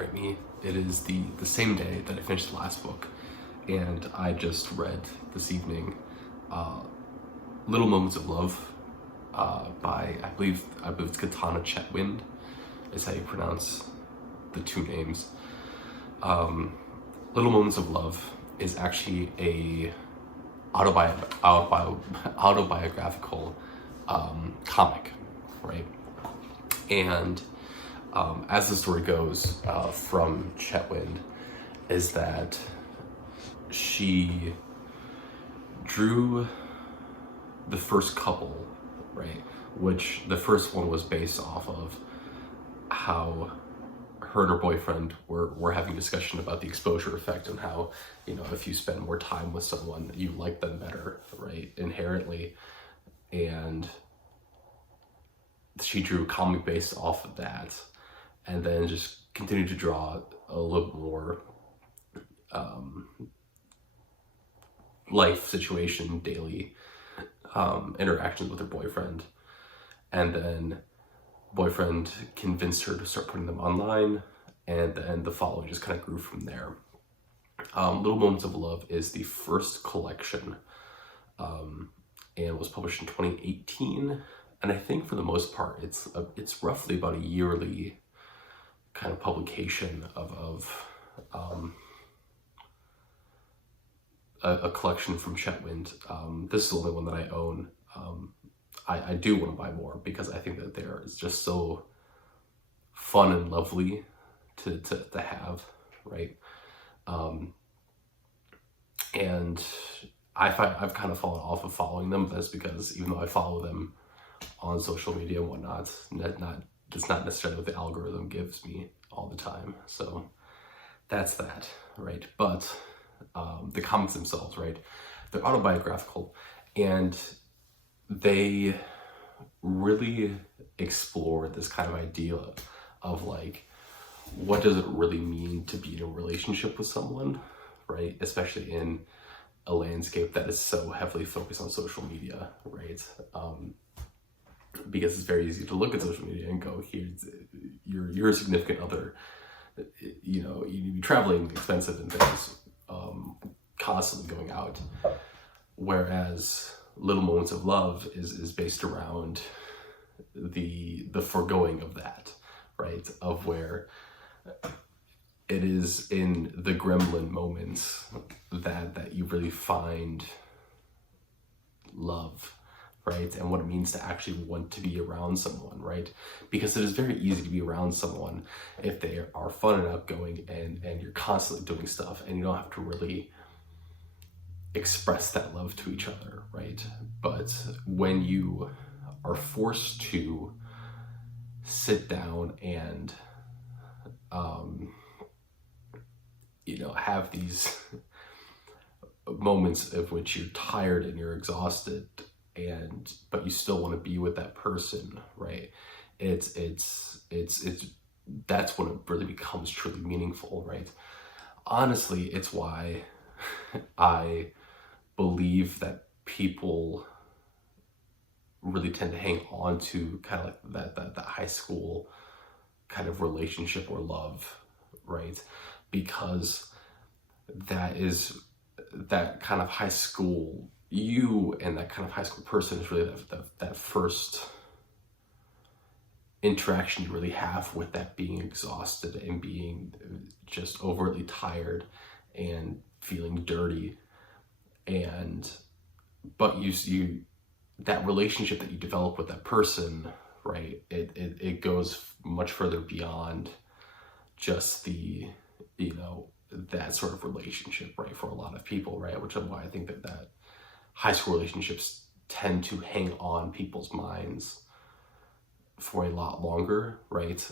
Inherit Me. It is the same day that I finished the last book, and I just read this evening Little Moments of Love by, I believe it's Catana Chetwynd is how you pronounce the two names. Little Moments of Love is actually a autobiographical comic, right? And as the story goes from Chetwynd, is that she drew the first couple, right? Which the first one was based off of how her and her boyfriend were having a discussion about the exposure effect and how, you know, if you spend more time with someone, you like them better, right? Inherently. And she drew a comic based off of that, and then just continued to draw a little more life situation, daily interactions with her boyfriend. And then boyfriend convinced her to start putting them online, and then the following just kind of grew from there. Little Moments of Love is the first collection, and was published in 2018. And I think for the most part, it's roughly about a yearly kind of publication of a collection from Chetwynd. This is the only one that I own. I do want to buy more because I think that they're just so fun and lovely to have, right? And I've kind of fallen off of following them. That's because even though I follow them on social media and whatnot, it's not necessarily what the algorithm gives me all the time. So that's that, right? But the comics themselves, right? They're autobiographical, and they really explore this kind of idea of like, what does it really mean to be in a relationship with someone, right? Especially in a landscape that is so heavily focused on social media, right? Because it's very easy to look at social media and go, here's your significant other, you know, you'd be traveling, expensive and things, constantly going out. Whereas Little Moments of Love is based around the foregoing of that, right? Of where it is in the gremlin moments that you really find love, right? And what it means to actually want to be around someone, right? Because it is very easy to be around someone if they are fun and outgoing and you're constantly doing stuff and you don't have to really express that love to each other, right? But when you are forced to sit down and you know, have these moments of which you're tired and you're exhausted, but you still want to be with that person, right? It's that's when it really becomes truly meaningful, right? Honestly, it's why I believe that people really tend to hang on to kind of like that high school kind of relationship or love, right? Because that kind of high school you and that kind of high school person is really that first interaction you really have with that being exhausted and being just overtly tired and feeling dirty. But you that relationship that you develop with that person, right? It goes much further beyond just the, you know, that sort of relationship, right? For a lot of people, right? Which is why I think that high school relationships tend to hang on people's minds for a lot longer, right?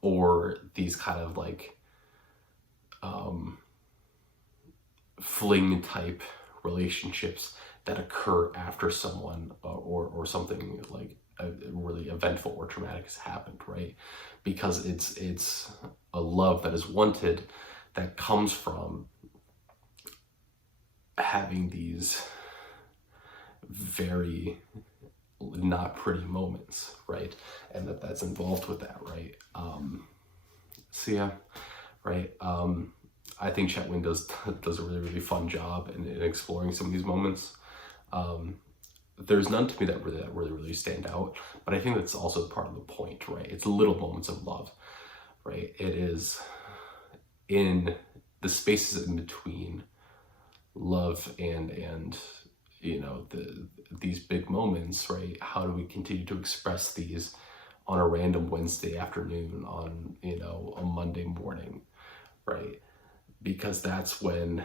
Or these kind of like fling type relationships that occur after someone or something like a really eventful or traumatic has happened, right? Because it's a love that is wanted, that comes from having these very not pretty moments, right? And that's involved with that, right? So yeah, right? I think Chetwynd does a really, really fun job in exploring some of these moments. There's none to me that really stand out, but I think that's also part of the point, right? It's little moments of love, right? It is in the spaces in between love and these big moments, right? How do we continue to express these on a random Wednesday afternoon, on a Monday morning, right? Because that's when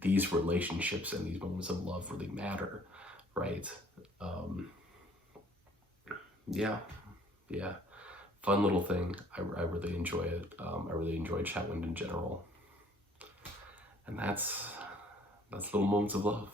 these relationships and these moments of love really matter, right? Yeah, fun little thing. I really enjoy it. I really enjoy Chetwynd in general, and that's little moments of love.